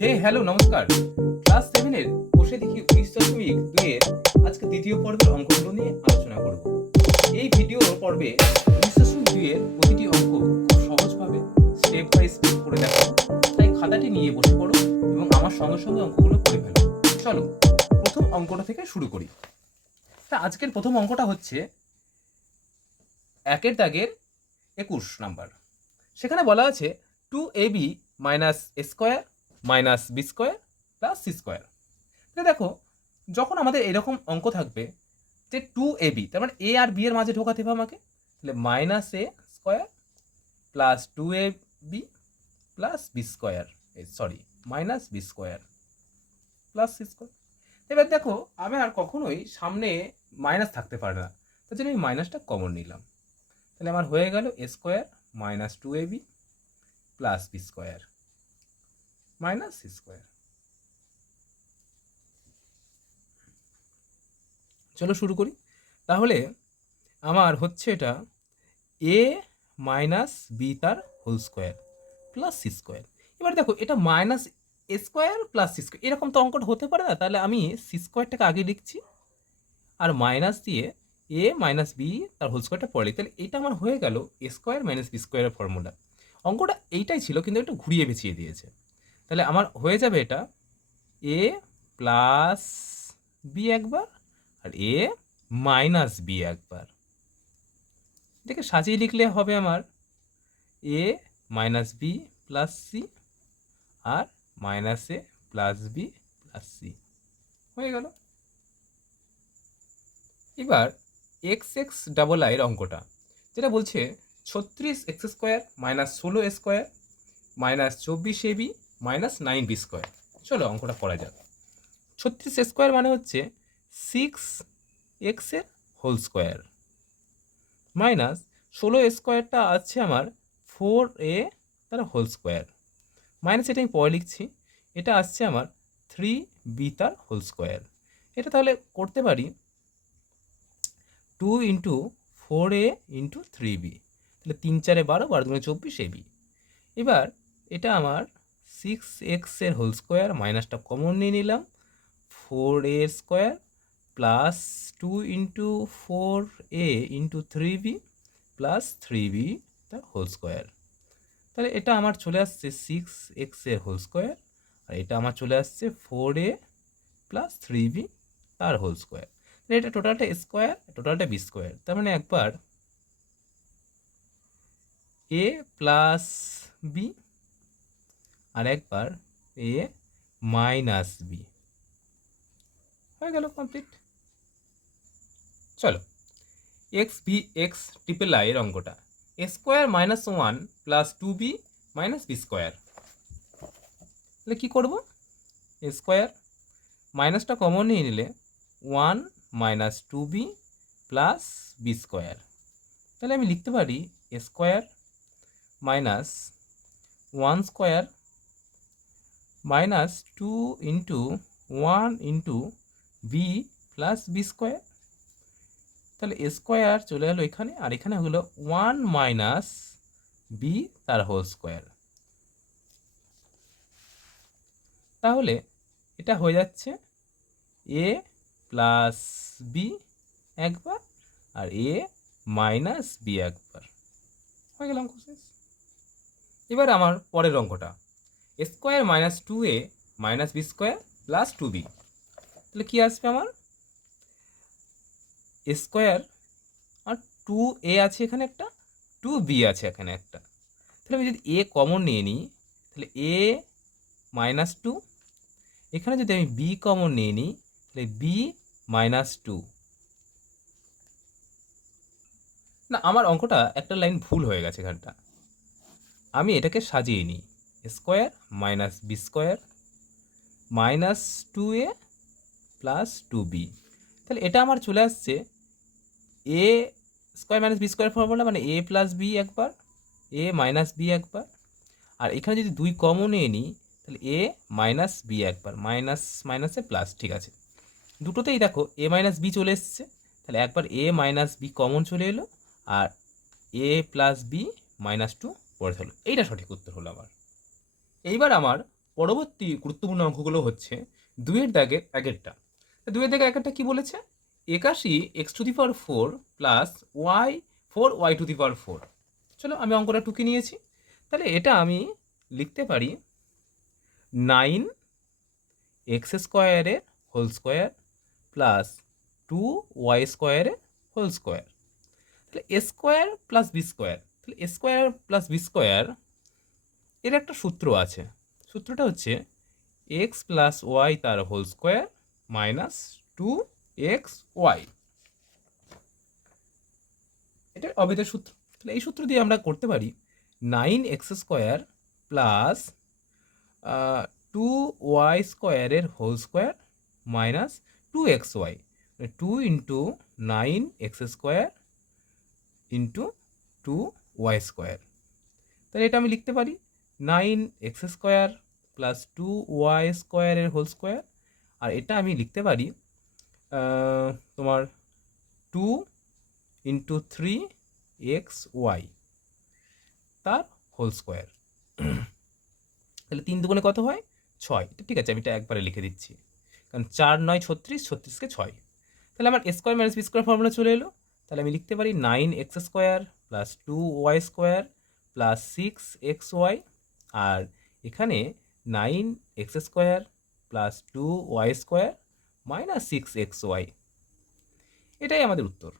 হে hello নমস্কার। Class 7 এর কোষে দেখি 19.2 এর আজকে দ্বিতীয় পর্বের অঙ্কগুলো নিয়ে আলোচনা করব। এই ভিডিও পর্বে 19.2 এর প্রতিটি অঙ্ক খুব সহজভাবে স্টেপ বাই স্টেপ করে দেখাবো। তাই খাতাটি নিয়ে বসে পড়ো এবং আমার সঙ্গে সঙ্গে অঙ্কগুলো করে ফেলো। চলো প্রথম অঙ্কটা থেকে শুরু করি। তা আজকের প্রথম অঙ্কটা হচ্ছে একের দাগের 21 নাম্বার। সেখানে বলা আছে 2ab minus A square minus B square plus C square. তাহলে দেখো, যখন আমাদের এরকম অঙ্ক থাকবে যে 2ab, তার মানে এ আর বি এর মাঝে ঢোকাতে হবে আমাকে, তাহলে minus A square plus 2ab plus B square, minus B square plus C square. এবার দেখো, আমি আর কখনোই সামনে মাইনাস থাকতে পারে না, তার জন্য আমি মাইনাসটা কমন নিলাম। তাহলে আমার হয়ে গেল A square minus 2ab plus B square minus C square. চলো শুরু করি। তাহলে আমার হচ্ছে এটা এ মাইনাস বি তার whole square plus C square. এবার দেখো, এটা minus A square plus C square, এরকম তো অঙ্কটা হতে পারে না। তাহলে আমি সি স্কোয়ারটাকে আগে লিখছি আর মাইনাস দিয়ে এ মাইনাস বি তার হোল স্কোয়ারটা পরে লিখি। তাহলে এটা আমার হয়ে গেল এ স্কোয়ার মাইনাস বি স্কোয়ারের ফর্মুলা। অঙ্কটা এইটাই ছিল, কিন্তু একটু ঘুরিয়ে পেঁচিয়ে দিয়েছে। তাহলে আমার হয়ে যাবে এটা এ প্লাস বি একবার আর এ মাইনাস বি একবার। এটাকে সাজিয়ে লিখলে হবে আমার এ মাইনাস বি প্লাস সি আর মাইনাস এ প্লাস বি প্লাস সি হয়ে গেল। এবার এক্স এক্স ডাবল আইয়ের অঙ্কটা, যেটা বলছে 36 square minus 16 square minus 24 AB minus 9 B square. চলো অঙ্কটা করা যাক। 36 স্কোয়ার মানে হচ্ছে 6x এর হোল স্কোয়ার মাইনাস 16 স্কোয়ারটা আছে আমার 4a তার হোল স্কোয়ার মাইনাস, এটা আমি পরে লিখছি, এটা আসছে আমার 3b তার হোল স্কোয়ার। এটা তাহলে করতে পারি 2 ইন্টু 4a ইন্টু 3b, তাহলে 3 4 12 12 2 24 ab। এবার এটা আমার 6x এর হোল স্কোয়ার মাইনাসটা কমন নিয়ে নিলাম, 4a square plus 2 into 4a into 3b plus 3b তার হোল স্কোয়ার। তাহলে এটা আমার চলে আসছে 6x এর হোল স্কোয়ার আর এটা আমার চলে আসছে 4a প্লাস 3b তার হোল স্কোয়ার। তাহলে এটা টোটালটা স্কোয়ার, টোটালটা বি স্কোয়ার। তার মানে একবার a প্লাস বি আর একবার a মাইনাস বি হয়ে গেল কমপ্লিট। চলো X B X triple I এর অঙ্কটা, A square minus 1 plus 2b minus B square. তাহলে কী করবো, এ স্কোয়ার মাইনাসটা কমন নিয়ে নিলে 1 minus 2b plus B square. তাহলে আমি লিখতে পারি A square minus 1 square minus 2 into 1 into B plus B square. তাহলে এ স্কোয়ার চলে গেলো এখানে আর এখানে হলো 1 মাইনাস বি তার হোল স্কোয়ার। তাহলে এটা হয়ে যাচ্ছে এ প্লাস বি একবার আর এ মাইনাস বি একবার হয়ে গেল অঙ্ক শেষ। এবার আমার পরের অঙ্কটা, A square minus 2a minus B square plus 2b। তাহলে কী আসবে আমার এ স্কোয়ার আর 2a আছে এখানে একটা, 2b আছে এখানে একটা। তাহলে আমি যদি এ কমন নিয়ে নিই তাহলে এ মাইনাস 2, এখানে যদি আমি বি কমন নিয়ে নিই তাহলে বি মাইনাস 2। না, আমার অঙ্কটা একটা লাইন ভুল হয়ে গেছে এখানটা, আমি এটাকে সাজিয়ে নিই square minus B square minus 2a plus 2b। তাহলে এটা আমার চলে আসছে A square minus B square formula, মানে এ প্লাস বি একবার এ মাইনাস বি একবার, আর এখানে যদি 2 কমন নিয়ে নিই তাহলে এ মাইনাস বি একবার, মাইনাস মাইনাসে প্লাস, ঠিক আছে। দুটোতেই দেখো এ মাইনাস বি চলে এসছে, তাহলে একবার এ মাইনাস বি কমন চলে এলো আর এ প্লাস বি মাইনাস 2 পড়ে হলো। এইটা সঠিক উত্তর হলো আমার। এইবার আমার পরবর্তী গুরুত্বপূর্ণ অঙ্কগুলো হচ্ছে 2-এর দাগের আগেরটা। 2-এর দাগের আগেরটা কি বলেছে? 81 x⁴ প্লাস y 4y⁴। চলো আমি অঙ্কটা টুকে নিয়েছি। তাহলে এটা আমি লিখতে পারি 9x² প্লাস 2y² তাহলে a square plus B square, তাহলে a square plus B square এর একটা সূত্র আছে। সূত্রটা হচ্ছে এক্স প্লাস ওয়াই তার হোল স্কোয়ার মাইনাস 2xy। এটা অবেদের সূত্র। তাহলে এই সূত্র দিয়ে আমরা করতে পারি 9x² plus 2y² whole square minus 2xy, 2 into 9x² into 2y²। তাহলে এটা আমি লিখতে পারি 9x² plus 2y² whole square, আর এটা আমি লিখতে পারি তোমার 2 ইন্টু 3xy তার হোল স্কোয়ার। তাহলে 3 দুগুণে কত হয়? 6। এটা ঠিক আছে, আমি এটা একবারে লিখে দিচ্ছি, কারণ 4 9 36, 36কে 6। তাহলে আমার a square minus B square formula চলে এলো। তাহলে আমি লিখতে পারি 9x² plus 2y² plus 6xy, আর এখানে 9x² plus 2y² minus 6xy। এটাই আমাদের উত্তর।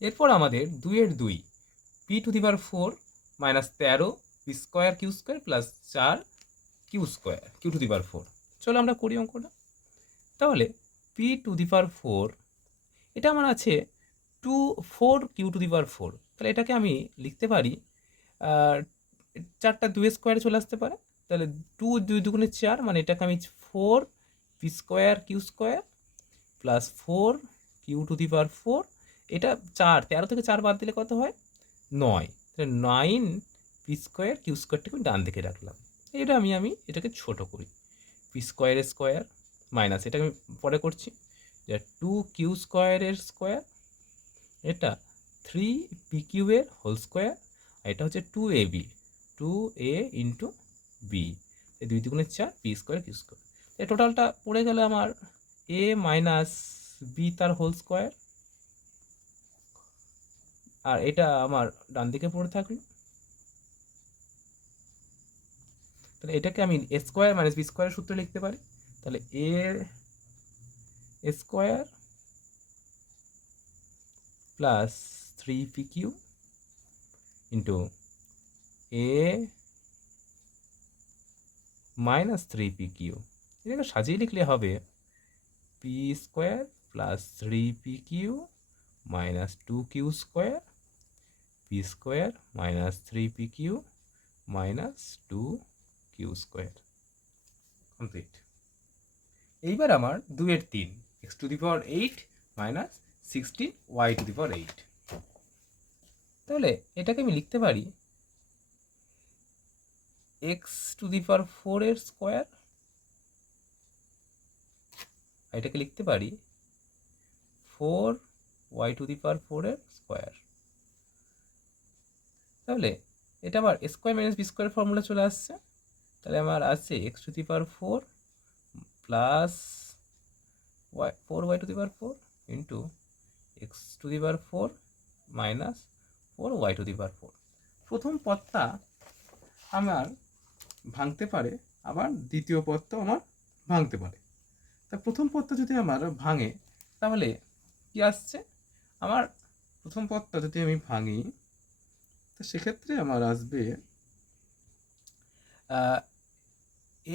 এরপর আমাদের 2-এর 2 p⁴ minus 13 p² plus 4 q²। চলো আমরা করি অঙ্কটা। তাহলে p⁴ এটা আমার আছে 4q⁴। তাহলে এটাকে আমি লিখতে পারি 4টা 2 স্কোয়ারে চলে আসতে পারে। তাহলে 2 2 দুগুণে 4, মানে এটাকে আমি 4p²q² প্লাস 4q⁴। এটা 4, 13 থেকে 4 বাদ দিলে কত হয়? 9। তাহলে 9p²q²টাকে আমি ডান দিকে রাখলাম। এটা আমি এটাকে ছোট করি, p² মাইনাস এটাকে আমি পরে করছি, যে 2q² এটা 3pq হোল স্কোয়ার, আর এটা হচ্ছে 2ab, 2a ইন্টু বি, এই 2 দুগুণে 4 p²q²। এই টোটালটা পড়ে গেলে আমার a মাইনাস বি তার হোল স্কোয়ার, আর এটা আমার ডান দিকে পড়ে থাকলো। তাহলে এটাকে আমি a স্কোয়ার মাইনাস বি স্কোয়ারের সূত্র লিখতে পারি। তাহলে a square plus 3pq into a minus 3pq, এটাকে সাজিয়ে লিখলে হবে p² plus 3pq minus 2q² p² minus 3pq minus 2q²। Complete. এইবার আমার 2-এর 3 x⁸ মাইনাস 16y⁸। তাহলে এটাকে আমি লিখতে পারি x⁴ এর স্কোয়ার, এটাকে লিখতে পারি 4y⁴ এর স্কোয়ার। তাহলে এটা আমার square minus B square formula চলে আসছে। তাহলে আমার আছে x⁴ plus 4y⁴ into x⁴ minus 4y⁴। প্রথম পদটা আমার ভাঙতে পারে, আবার দ্বিতীয় পদটাও আমার ভাঙতে পারে। তা প্রথম পদটা যদি আমার ভাঙে তাহলে কি আসছে? আমার প্রথম পদটা যদি আমি ভাঙি, তো সেক্ষেত্রে আমার আসবে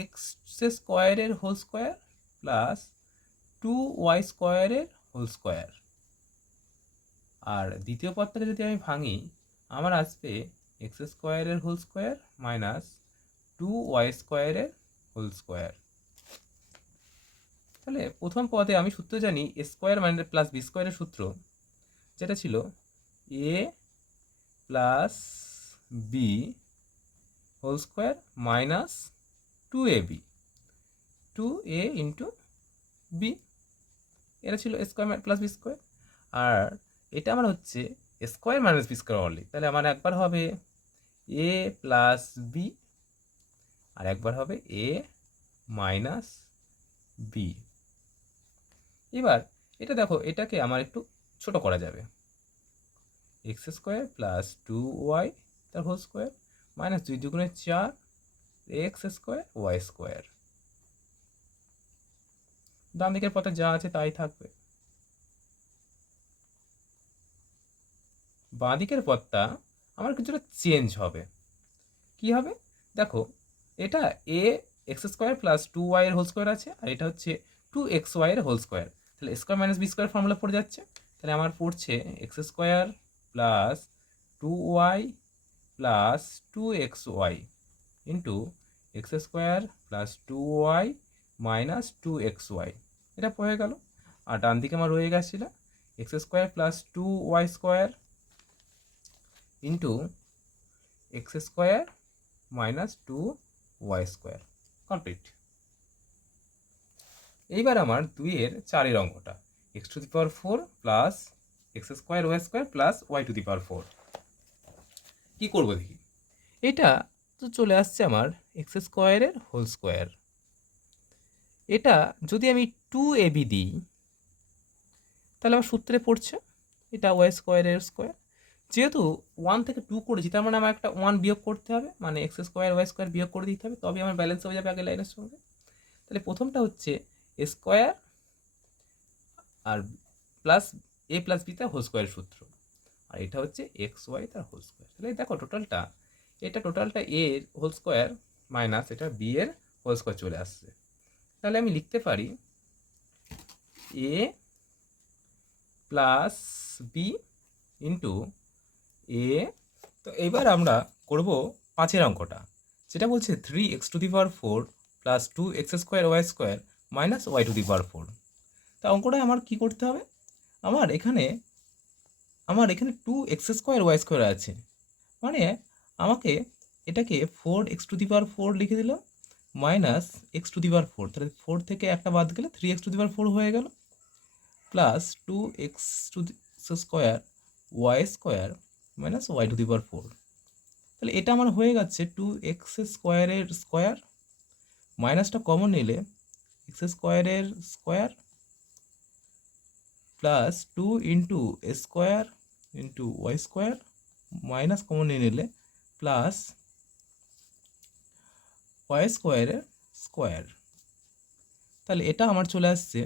x² whole square plus 2y² whole square, আর দ্বিতীয় পদটাকে যদি আমি ভাঙি আমার আসবে x² whole square minus 2y² whole square. তাহলে প্রথম পদে আমি সূত্র জানি a square minus plus B স্কোয়ারের সূত্র, যেটা ছিল a plus B whole square minus 2ab, 2a into B, এটা ছিল a square plus B square. আর এটা আমার হচ্ছে a square minus B square only. তাহলে আমার একবার হবে a প্লাস বি, আর একবার হবে এ মাইনাস বি। এবার এটা দেখো, এটাকে আমার একটু ছোট করা যাবে। এক্স স্কোয়ার প্লাস 2y তার হোল স্কোয়ার মাইনাস 2 দুগুণে 4 এক্স স্কোয়ার ওয়াই স্কোয়ার। ডান দিকের পথে যা আছে তাই থাকবে, বাঁ দিকের পথটা আমার কিছুটা চেঞ্জ হবে। কি হবে দেখো, এটা এ এক্স স্কোয়ার প্লাস 2y এর হোল স্কোয়ার আছে, আর এটা হচ্ছে 2xy এর হোল স্কোয়ার। তাহলে square minus B square formula পড়ে যাচ্ছে। তাহলে আমার পড়ছে x square plus 2y plus 2xy into x square plus 2y minus 2xy। এটা পড়ে গেল। আর ডান দিকে আমার রয়ে গেছিল X square plus 2y square into x square minus 2y square. Complete. এইবার আমার 2-এর 4-এর অঙ্কটা X to the power 4 plus x square Y square plus Y to the power 4। কী করবো দেখি। এটা তো চলে আসছে আমার এক্স স্কোয়ারের হোল স্কোয়ার। এটা যদি আমি 2ab দিই তাহলে আমার সূত্রে পড়ছে এটা ওয়াই স্কোয়ারের স্কোয়ার। যেহেতু 1 থেকে 2 করেছি, তার মানে আমার একটা 1 বিয়োগ করতে হবে, মানে এক্স স্কোয়ার ওয়াই স্কোয়ার বিয়োগ করে দিতে হবে, তবে আমার ব্যালেন্স হয়ে যাবে আগের লাইনের সঙ্গে। তাহলে প্রথমটা হচ্ছে স্কোয়ার আর প্লাস এ প্লাস বি তার হোল স্কোয়ারের সূত্র, আর এটা হচ্ছে এক্স ওয়াই তার হোল স্কোয়ার। তাহলে দেখো টোটালটা, এটা টোটালটা এ এর হোল স্কোয়ার মাইনাস এটা বি এর হোল স্কোয়ার চলে আসছে। তাহলে আমি লিখতে পারি A plus B into A. তো এইবার আমরা করব 5-এর অঙ্কটা, যেটা বলছে 3x to the power 4 plus 2x square Y square minus Y to the power 4। তা অঙ্কটায় আমার কি করতে হবে, আমার এখানে 2x স্কোয়ার ওয়াই স্কোয়ার আছে, মানে আমাকে এটাকে 4x টু দি পাওয়ার 4 লিখে দিলাম minus X to the power 4। তাহলে 4 থেকে একটা বাদ গেলে 3x টু দি পাওয়ার 4 হয়ে গেল, plus 2x to the square Y square minus Y to the power 4। তাহলে এটা আমার হয়ে যাচ্ছে 2x স্কোয়ারের স্কোয়ার, মাইনাসটা কমন নিলে এক্স স্কোয়ারের square plus 2 into square into Y square, minus common নিয়ে নিলে প্লাস ওয়াই স্কোয়ারের স্কোয়ার। তাহলে এটা আমার চলে আসছে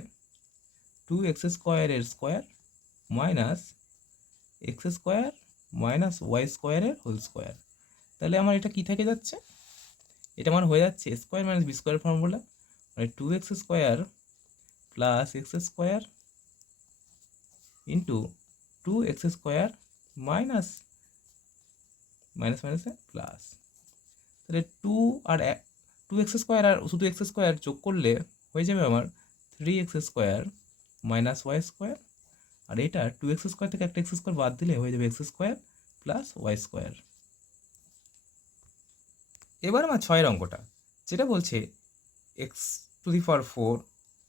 2x স্কোয়ারের square minus x square minus Y স্কোয়ারের হোল স্কোয়ার। তাহলে আমার এটা কি থেকে যাচ্ছে, এটা আমার হয়ে যাচ্ছে square minus B square formula, মানে 2x square plus x square into 2x square minus minus মাইনাসে প্লাস। তাহলে 2x স্কোয়ার আর শুধু এক্স স্কোয়ার যোগ করলে হয়ে যাবে আমার 3x square minus Y square, আর এটা 2x স্কোয়ার থেকে একটা এক্স স্কোয়ার বাদ দিলে হয়ে যাবে x square plus y square. এবার আমার 6-এর অঙ্কটা, যেটা বলছে x to the power 4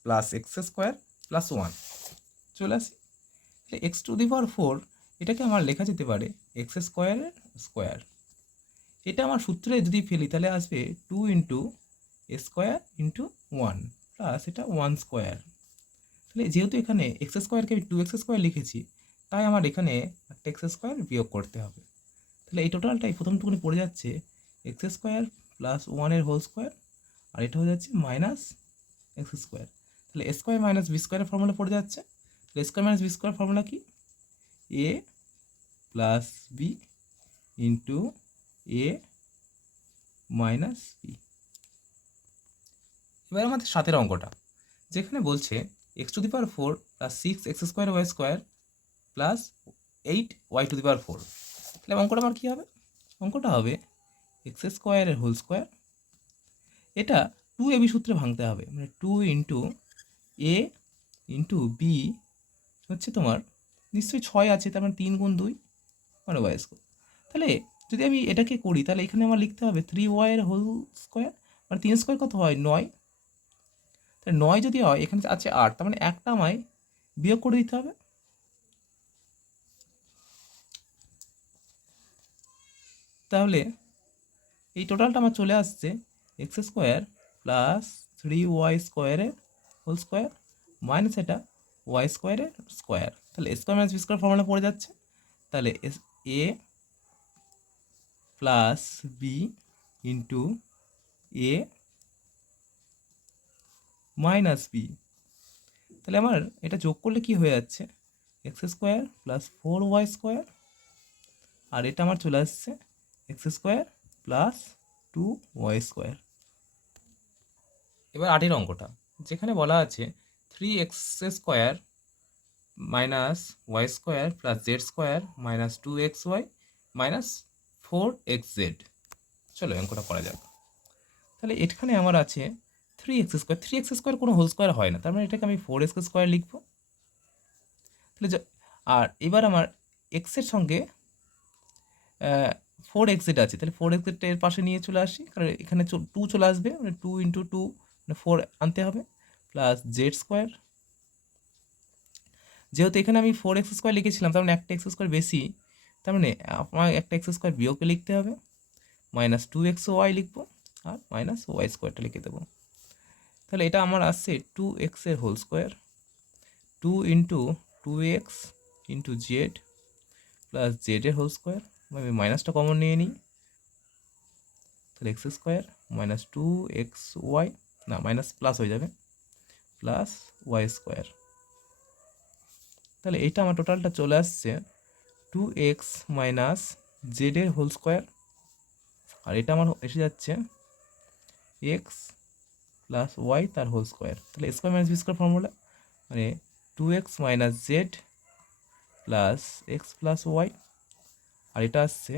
plus x square plus 1। চলে আসি, এক্স টু দি পাওয়ার 4 এটাকে আমার লেখা যেতে পারে এক্স স্কোয়ারের স্কোয়ার। এটা আমার সূত্রে যদি ফেলি তাহলে আসবে 2 ইন্টু স্কোয়ার ইন্টু 1 প্লাস এটা 1 স্কোয়ার। তাহলে যেহেতু এখানে এক্স স্কোয়ারকে আমি 2x স্কোয়ার লিখেছি, তাই আমার এখানে একটা এক্স স্কোয়ার বিয়োগ করতে হবে। তাহলে এই টোটালটাই প্রথমটুকুনি পড়ে যাচ্ছে এক্স স্কোয়ার প্লাস 1-এর হোল স্কোয়ার, আর এটা হয়ে যাচ্ছে মাইনাস এক্স স্কোয়ার। তাহলে স্কোয়ার মাইনাস বি স্কোয়ারের ফর্মুলা পড়ে যাচ্ছে। তাহলে square minus B square formula কি, A plus B into A minus B. এবার আমাদের 7-এর অঙ্কটা, যেখানে বলছে x to the power 4 plus 6x square Y square plus 8y to the power 4। তাহলে অঙ্কটা আমার কী হবে, অঙ্কটা হবে এক্স স্কোয়ারের হোল স্কোয়ার, এটা 2ab সূত্রে ভাঙতে হবে, মানে 2 ইন্টু এ ইন্টু বি হচ্ছে তোমার নিশ্চয়ই 6 আছে, তার মানে 3 গুণ 2 মানে ওয়াই স্কোয়ার। তাহলে যদি আমি এটাকে করি তাহলে এখানে আমার লিখতে হবে 3y এর হোল স্কোয়ার, মানে 3 স্কোয়ার কত হয় 9। তাহলে 9 যদি হয়, এখানে আছে 8, তার মানে একটা আমায় বিয়োগ করে দিতে হবে। তাহলে এই টোটালটা আমার চলে আসছে এক্স স্কোয়ার প্লাস 3y স্কোয়ারের হোল স্কোয়ার মাইনাস এটা ওয়াই স্কোয়ারের স্কোয়ার। তাহলে A square minus B square formula পড়ে যাচ্ছে। তাহলে A plus B into A minus B. তাহলে আমার এটা যোগ করলে কি হয়ে যাচ্ছে, X square plus 4y square, আর এটা আমার চলে আসছে X square plus 2y square. এবার 8 অঙ্কটা, যেখানে বলা আছে 3x square minus Y square plus z square minus 2xy minus 4xz। চলো অঙ্কটা করা যাক। তাহলে এখানে আমার আছে 3x স্কোয়ার, 3x স্কোয়ার কোনো হোল স্কোয়ার হয় না, তার মানে এটাকে আমি 4x স্কোয়ার লিখবো। তাহলে আর এবার আমার এক্সের সঙ্গে 4xz আছে, তাহলে 4xz এর পাশে নিয়ে চলে আসি, কারণ এখানে 2 চলে আসবে, মানে 2 ইন্টু 2 মানে 4 আনতে হবে, প্লাস জেড স্কোয়ার। যেহেতু এখানে আমি 4x স্কোয়ার লিখেছিলাম, তার মানে একটা এক্স স্কোয়ার বেশি, তার মানে আমার একটা এক্স স্কোয়ার বিয়োগে লিখতে হবে, মাইনাস 2xy লিখবো, আর মাইনাস ওয়াই স্কোয়ারটা লিখে দেবো। তাহলে এটা আমার আসছে 2x এর whole square, 2 into 2x into z plus z এর হোল স্কোয়ার। আমি মাইনাসটা কমন নিয়ে নিই, তাহলে এক্স স্কোয়ার মাইনাস 2xy, না মাইনাস প্লাস হয়ে যাবে, প্লাস ওয়াই স্কোয়ার। তাহলে এইটা আমার টোটালটা চলে আসছে 2x মাইনাস জেড এর হোল স্কোয়ার, আর এটা আমার এসে যাচ্ছে এক্স প্লাস ওয়াই তার হোল স্কোয়ার। তাহলে square minus B square formula, মানে 2x minus Z plus X plus Y, আর এটা আসছে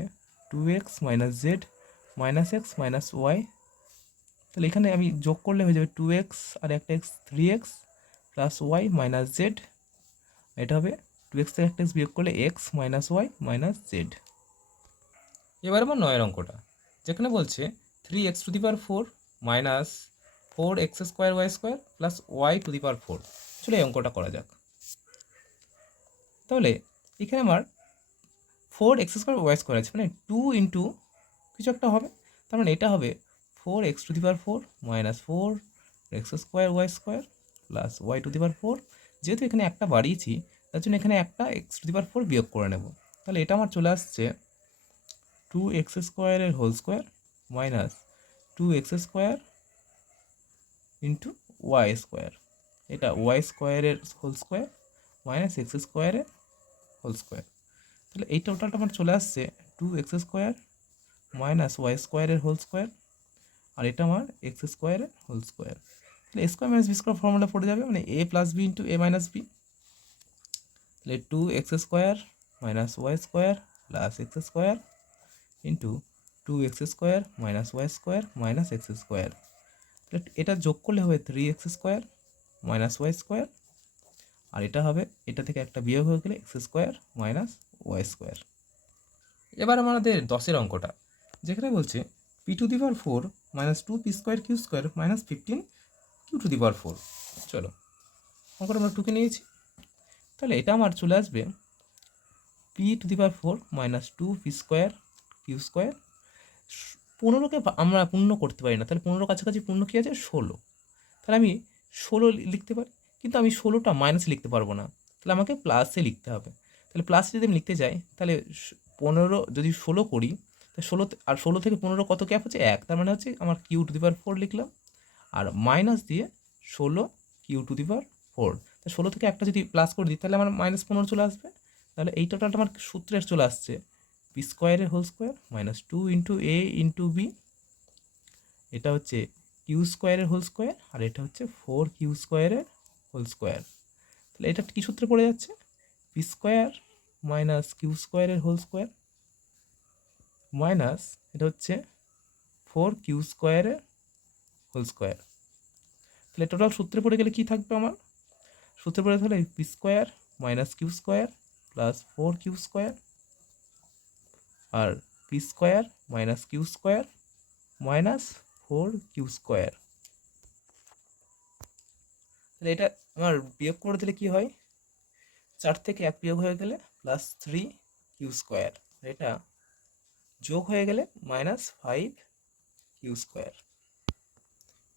2x minus Z minus X minus Y. তাহলে এখানে আমি যোগ করলে হয়ে যাবে 2x আর একটা x 3x plus y minus z, এটা হবে 2x থেকে একটা এক্স বিয়োগ করলে x minus y minus z. এবার আমার 9 অঙ্কটা, যেখানে বলছে 3x⁴ minus 4x square Y square plus y⁴। চলো এই অঙ্কটা করা যাক। তাহলে এখানে আমার 4x স্কোয়ার ওয়াই স্কোয়ার আছে, মানে 2 ইন্টু কিছু একটা হবে, তার মানে এটা হবে 4x⁴ minus 4x square Y square plus y⁴। যেহেতু এখানে একটা বাড়িয়েছি, তার জন্য এখানে একটা x⁴ বিয়োগ করে নেব। তাহলে এটা আমার চলে আসছে 2x স্কোয়ারের whole square minus 2x square into Y square, এটা ওয়াই স্কোয়ারের হোল স্কোয়ার মাইনাস এক্স স্কোয়ারের হোল স্কোয়ার। তাহলে এই টোটালটা আমার চলে আসছে 2x স্কোয়ার মাইনাস ওয়াই স্কোয়ারের হোল স্কোয়ার, আর এটা আমার এক্স স্কোয়ারের হোল স্কোয়ার। তাহলে A square minus B square formula পড়ে যাবে, মানে A plus B into A minus B. তাহলে 2x square minus Y square plus x square into 2x square minus Y square minus x square. এটা যোগ করলে হবে 3x square minus Y square, আর এটা হবে এটা থেকে একটা বিয়োগ হয়ে গেলে X square minus Y square. এবার আমাদের 10 অঙ্কটা, যেখানে বলছে p⁴ minus 2p² q² minus 15 q⁴। চলো অঙ্কটা আমরা টুকে নিয়েছি। তাহলে এটা আমার চলে আসবে p⁴ মাইনাস 2p² q²। 15কে আমরা পূর্ণ করতে পারি না, তাহলে 15 কাছাকাছি পূর্ণ কী আছে 16, তাহলে আমি 16 লিখতে পারি, কিন্তু আমি 16টা মাইনাসে লিখতে পারবো না, তাহলে আমাকে প্লাসে লিখতে হবে। তাহলে প্লাসে যদি আমি লিখতে যাই, তাহলে 15 যদি 16 করি, তাহলে 16 আর 16 থেকে 15 কত গ্যাপ হচ্ছে 1, তার মানে হচ্ছে আমার q⁴ লিখলাম, আর মাইনাস দিয়ে 16 q⁴। তাহলে 16 থেকে একটা যদি প্লাস করে দিই, তাহলে আমার -15 চলে আসবে। তাহলে এই টোটালটা আমার সূত্রের চলে আসছে p² whole square minus 2 into a into B, এটা হচ্ছে q² হোল স্কোয়ার, আর এটা হচ্ছে 4q² হোল স্কোয়ার। তাহলে এটা কী সূত্রে পড়ে যাচ্ছে, p² minus q² whole square minus এটা হচ্ছে 4q² হোল স্কোয়ার। তাহলে টোটাল সূত্রে পড়ে গেলে কী থাকবে আমার, সূত্রে পড়ে তাহলে p² minus q² plus 4q² আর p² minus q² minus 4q²। তাহলে এটা আমার বিয়োগ করে দিলে কি হয়, 4 থেকে 1 বিয়োগ হয়ে গেলে প্লাস 3q², এটা যোগ হয়ে গেলে -5q²।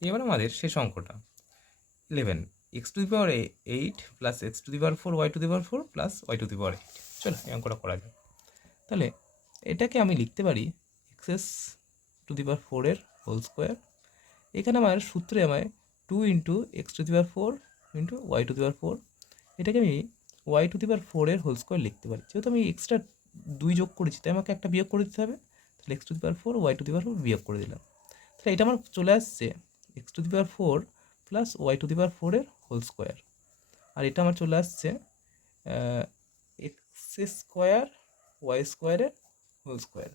এবার আমাদের শেষ অঙ্কটা 11 X to the power 8 plus X to the power 4 Y to the power 4 plus Y to the power 8। চলো এই অঙ্কটা করা যাক। তাহলে এটাকে আমি লিখতে পারি এক্স টু দি পাওয়ার 4 এর হোল স্কোয়ার। এখানে আমার সূত্রে আমায় 2 into X to the power 4 into Y to the power 4, এটাকে আমি ওয়াই টু দি পাওয়ার 4 এর হোল স্কোয়ার লিখতে পারি। যেহেতু আমি এক্সট্রা 2 যোগ করেছি তাই আমাকে একটা বিয়োগ করে দিতে হবে। তাহলে X to the power 4 Y to the power 4 বিয়োগ করে দিলাম। তাহলে এটা আমার চলে আসছে X to the power 4 plus Y to the power 4 এর হোল স্কোয়ার। আর এটা আমার চলে আসছে এক্স স্কোয়ার ওয়াই স্কোয়ারের হোল স্কোয়ার।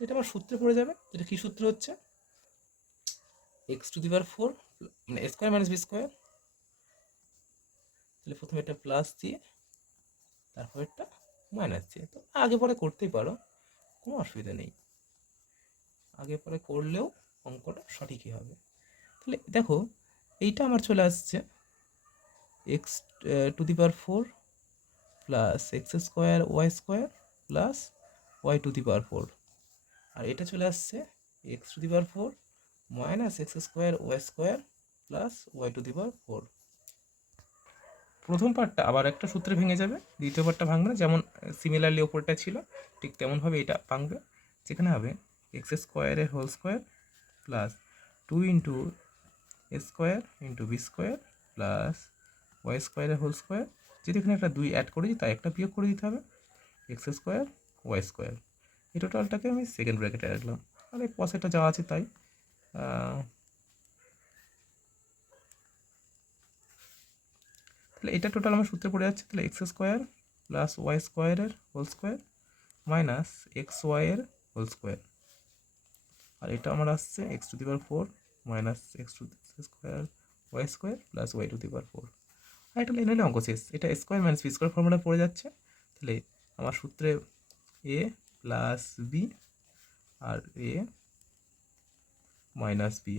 এটা আমার সূত্রে পড়ে যাবে। এটা কী সূত্র হচ্ছে? এক্স টু দি পাওয়ার 4 মানে এ স্কোয়ার মাইনাস বি স্কোয়ার। তাহলে প্রথমে এটা প্লাস দিয়ে তারপর একটা মাইনাস দিয়ে, তো আগে পরে করতেই পারো, কোনো অসুবিধা নেই, আগে পরে করলেও অঙ্কটা সঠিকই হবে। তাহলে দেখো এইটা আমার চলে আসছে X to the power 4 plus x square Y square plus Y to the power 4, আর এটা চলে আসছে X to the power 4 minus x square Y square plus Y to the power 4। প্রথম পার্টটা আবার একটা সূত্রে ভেঙে যাবে, দ্বিতীয় পার্টটা ভাঙবে না। যেমন সিমিলারলি ওপরটা ছিল ঠিক তেমনভাবে এটা ভাঙবে, যেখানে হবে এক্স স্কোয়ারের whole square plus 2 into A square into B square plus Y স্কোয়ারের হোল স্কোয়ার। যদি এখানে একটা 2 অ্যাড করেছি তাই একটা বিয়োগ করে দিতে হবে, এক্স স্কোয়ার ওয়াই স্কোয়ার। এই টোটালটাকে আমি সেকেন্ড ব্র্যাকেটে রাখলাম, আর এই পশেটা যা আছে তাই। তাহলে এটা টোটাল আমার সূত্রে পড়ে যাচ্ছে। তাহলে এক্স স্কোয়ার প্লাস ওয়াই স্কোয়ারের হোল স্কোয়ার মাইনাস এক্স ওয়াইয়ের হোল স্কোয়ার, আর এটা আমার আসছে X to the power 4 minus X to the square Y square plus Y to the power 4। আর এটা এনে অঙ্ক শেষ। এটা square minus B square formula পড়ে যাচ্ছে। তাহলে আমার সূত্রে এ প্লাস বি আর এ মাইনাস বি।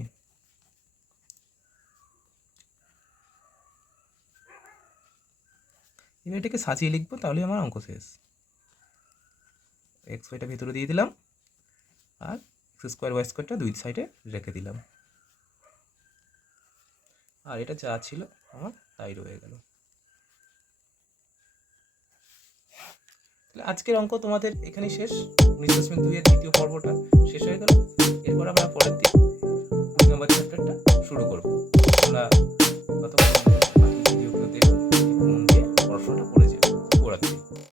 এবার এটাকে সাজিয়ে লিখবো, তাহলে আমার অঙ্ক শেষ। এক্স ওয়াইটা ভেতরে দিয়ে দিলাম আর এক্স স্কোয়ার ওয়াই স্কোয়ারটা দুই সাইডে রেখে দিলাম, আর এটা যা ছিল আমার তাই রয়ে গেল। তাহলে আজকের অঙ্ক তোমাদের এখানেই শেষ। 19.2 এর দ্বিতীয় পর্বটা শেষ হয়ে গেল। এরপর আমরা পরের দিন 2 নম্বর চ্যাপ্টারটা শুরু করবো। তোমরা